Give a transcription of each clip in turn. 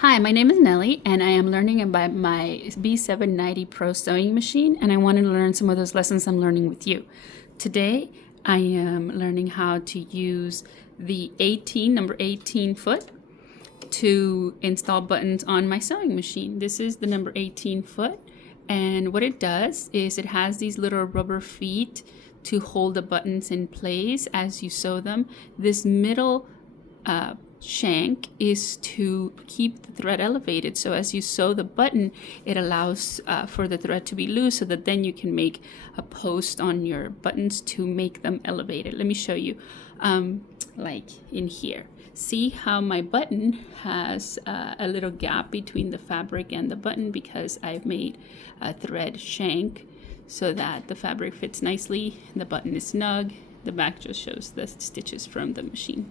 Hi, my name is Nellie, and I am learning about my B790 Pro sewing machine, and I wanted to learn some of those lessons I'm learning with you. Today, I am learning how to use the number 18 foot to install buttons on my sewing machine. This is the number 18 foot, and what it does is it has these little rubber feet to hold the buttons in place as you sew them. This middle shank is to keep the thread elevated, so as you sew the button it allows for the thread to be loose so that then you can make a post on your buttons to make them elevated. Let me show you like in here. See how my button has a little gap between the fabric and the button because I've made a thread shank so that the fabric fits nicely, the button is snug. The back just shows the stitches from the machine.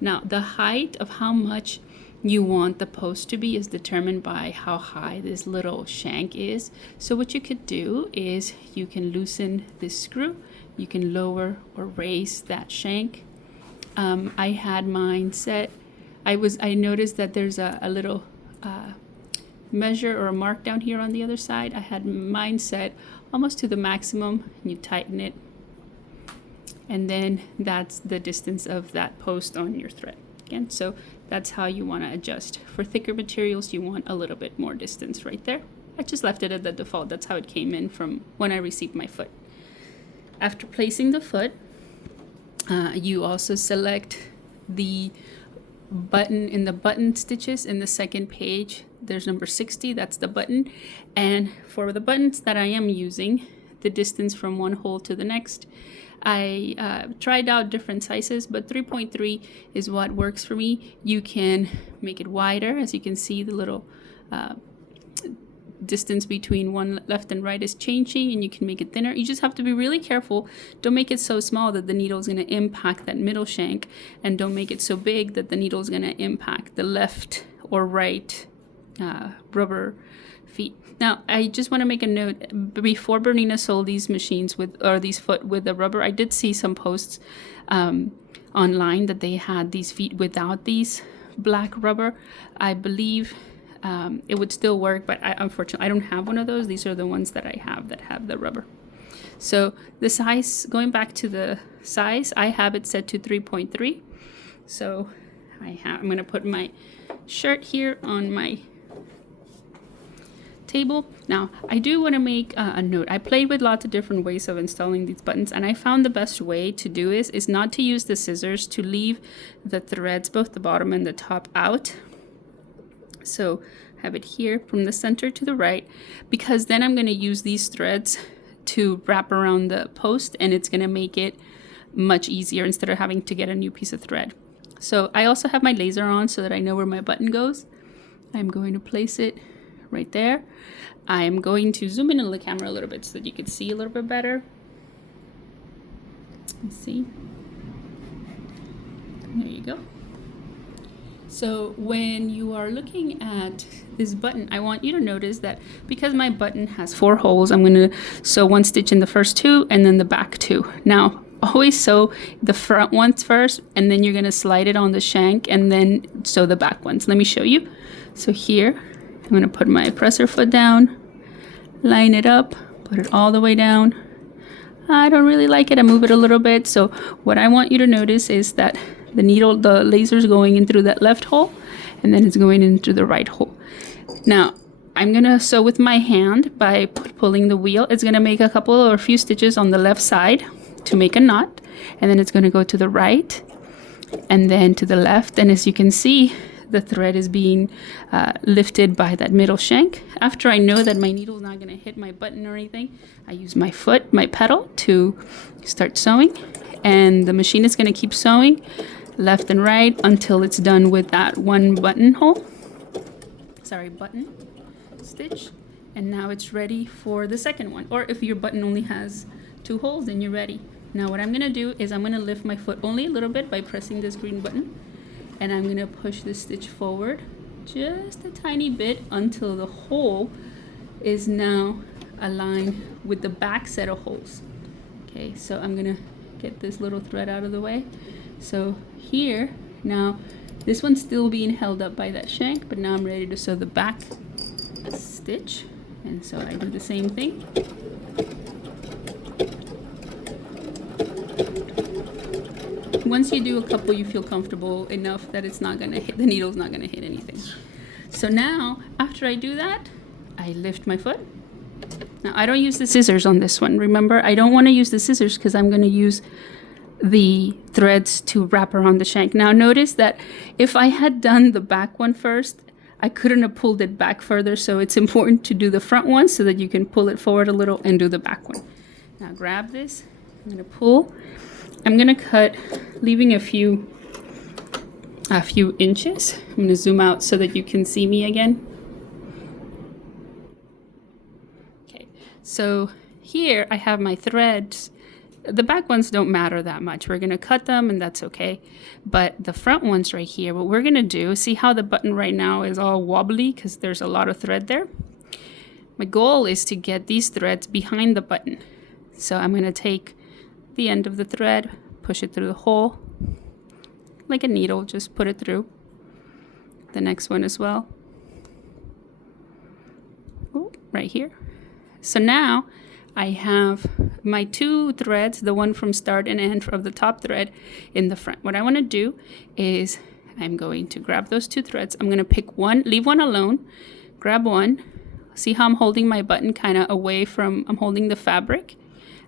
Now, the height of how much you want the post to be is determined by how high this little shank is. So what you could do is you can loosen this screw, you can lower or raise that shank. I had mine set. I noticed that there's a little measure or a mark down here on the other side. I had mine set almost to the maximum. You tighten it, and then that's the distance of that post on your thread. Again, so that's how you want to adjust. For thicker materials, you want a little bit more distance right there. I just left it at the default. That's how it came in from when I received my foot. After placing the foot, you also select the button in the button stitches in the second page. There's number 60, that's the button. And for the buttons that I am using, the distance from one hole to the next, I tried out different sizes, but 3.3 is what works for me. You can make it wider. As you can see, the little distance between one left and right is changing, and you can make it thinner. You just have to be really careful. Don't make it so small that the needle is going to impact that middle shank, and don't make it so big that the needle is going to impact the left or right rubber feet. Now, I just want to make a note. Before Bernina sold these machines these foot with the rubber, I did see some posts online that they had these feet without these black rubber. I believe it would still work, but unfortunately, I don't have one of those. These are the ones that I have that have the rubber. So the size, going back to the size, I have it set to 3.3. So I'm going to put my shirt here on my table. Now, I do want to make a note. I played with lots of different ways of installing these buttons, and I found the best way to do is not to use the scissors, to leave the threads, both the bottom and the top, out. So have it here from the center to the right, because then I'm going to use these threads to wrap around the post, and it's going to make it much easier instead of having to get a new piece of thread. So I also have my laser on so that I know where my button goes. I'm going to place it right there. I'm going to zoom in on the camera a little bit so that you can see a little bit better. Let's see. There you go. So when you are looking at this button, I want you to notice that because my button has 4 holes, I'm going to sew 1 stitch in the first 2 and then the back 2. Now, always sew the front ones first, and then you're going to slide it on the shank and then sew the back ones. Let me show you. So here, I'm going to put my presser foot down, line it up, put it all the way down. I don't really like it. I move it a little bit. So what I want you to notice is that the laser is going in through that left hole, and then it's going in through the right hole. Now, I'm going to sew with my hand by pulling the wheel. It's going to make a couple or a few stitches on the left side to make a knot, and then it's going to go to the right and then to the left. And as you can see, the thread is being lifted by that middle shank. After I know that my needle is not going to hit my button or anything, I use my foot, my pedal, to start sewing, and the machine is going to keep sewing left and right until it's done with that one button stitch. And now it's ready for the second one. Or if your button only has 2 holes, then you're ready. Now what I'm going to do is I'm going to lift my foot only a little bit by pressing this green button, and I'm going to push the stitch forward just a tiny bit until the hole is now aligned with the back set of holes. Okay, so I'm going to get this little thread out of the way. So here, now This one's still being held up by that shank, but now I'm ready to sew the back stitch. And so I do the same thing. Once you do a couple, you feel comfortable enough that it's not gonna hit, the needle's not gonna hit anything. So now, after I do that, I lift my foot. Now I don't use the scissors on this one. Remember, I don't wanna use the scissors because I'm gonna use the threads to wrap around the shank. Now notice that if I had done the back one first, I couldn't have pulled it back further, so it's important to do the front one so that you can pull it forward a little and do the back one. Now grab this, I'm gonna pull. I'm gonna cut, leaving a few inches. I'm gonna zoom out so that you can see me again. Okay, so here I have my threads. The back ones don't matter that much. We're gonna cut them and that's okay. But the front ones right here, what we're gonna do, see how the button right now is all wobbly because there's a lot of thread there? My goal is to get these threads behind the button. So I'm gonna take the end of the thread, push it through the hole, like a needle, just put it through. The next one as well. Oh, right here. So now I have my two threads, the one from start and end of the top thread in the front. What I want to do is I'm going to grab those two threads. I'm going to pick one, leave one alone, grab one. See how I'm holding my button kind of away from, I'm holding the fabric.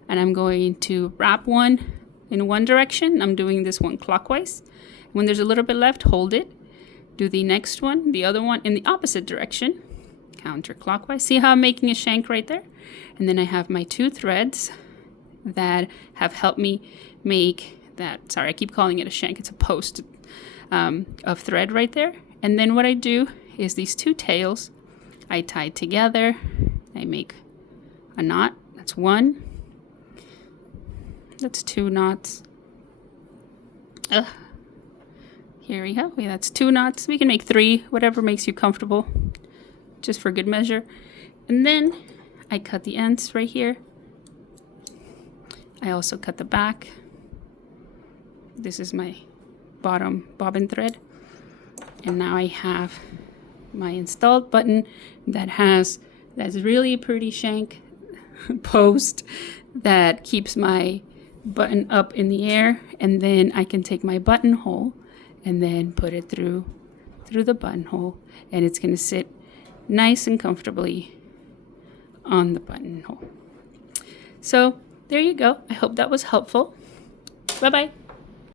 And I'm going to wrap one in one direction. I'm doing this one clockwise. When there's a little bit left, hold it. Do the next one, the other one in the opposite direction, counterclockwise. See how I'm making a shank right there? And then I have my two threads that have helped me make that, sorry, I keep calling it a shank, it's a post of thread right there. And then what I do is these two tails, I tie together, I make a knot, that's one, that's two knots. Here we go, that's two knots, we can make three, whatever makes you comfortable, just for good measure. And then I cut the ends right here. I also cut the back. This is my bottom bobbin thread. And now I have my installed button that has that's really pretty shank post that keeps my button up in the air. And then I can take my buttonhole and then put it through the buttonhole, and it's gonna sit nice and comfortably on the buttonhole. So there you go. I hope that was helpful. Bye-bye.